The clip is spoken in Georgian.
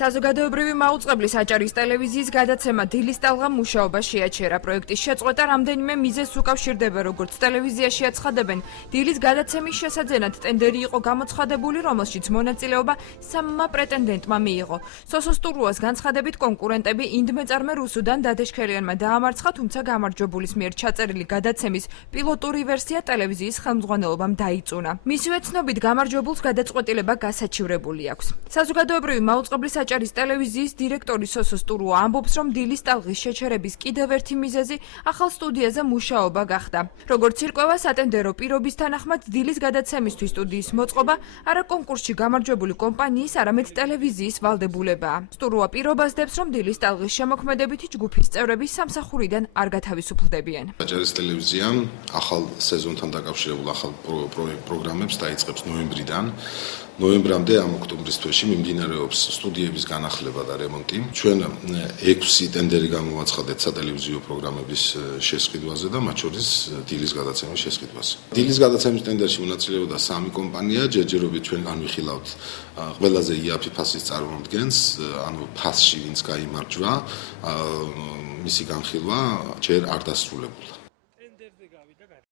საზოგადოებრივი მაუწყებლის აჭარის ტელევიზიის გადაცემა დილის ტალღა მუშაობა შეაჩერა. პროექტის შეწყვეტა რამდენიმე მიზეზს უკავშირდება, როგორც ტელევიზიაში აცხადებენ. დილის გადაცემის შესაძენად ტენდერი იყო გამოცხადებული, რომელშიც მონაწილეობა 3 პრეტენდენტმა მიიღო. სოსო სტურუას განცხადებით კონკურენტები ინდმეწარმე რუსუდან დადეშქელიანმა დაამარცხა, თუმცა გამარჯვებულის მიერ ჩაწერილი გადაცემის პილოტური ვერსია ტელევიზიის ხელმძღვანელობამ დაიწუნა. მისივე ცნობით გამარჯვებულს გადაწყვეტილება გასაჩივრებული აქვს. საზოგადოებრივი მაუწყებლის აჭარის ტელევიზიის დირექტორი სოსო სტურუა ამბობს, რომ დილის ტალღის შეჩერების კიდევ ერთი მიზეზი ახალ სტუდიაზე მუშაობა გახდა. როგორც ირკვევა, სატენდერო პირობის თანახმად დილის გადაცემისთვის სტუდიის მოწყობა არა კონკურსში გამარჯვებული კომპანიის, არამედ ტელევიზიის ვალდებულებაა. სტურუა პირობას დებს, რომ დილის ტალღის შემოქმედებითი ჯგუფის წევრები სამსახურიდან არ გათავისუფლდებიან. აჭარის ტელევიზიამ ახალ სეზონთან დაკავშირებულ ახალ პროგრამებს დაიწყებს ნოემბრიდან. ნოემბრამდე ამ ოქტომბრის თვეში მიმდინარეობს სტუდიების განახლება და რემონტი. ჩვენ 6 ტენდერი გამოვაცხადეთ სატელევიზიო პროგრამების შესყიდვაზე და მათ შორის დილის გადაცემის შესყიდვაზე. დილის გადაცემის ტენდერში მონაწილეობდა 3 კომპანია, ჯერჯერობით ჩვენ განვიხილავთ ყველაზე იაფი ფასის წარმოადგენს, ანუ ფასში ვინც გაიმარჯვა, მისი განხილვა ჯერ არ დასრულებულა.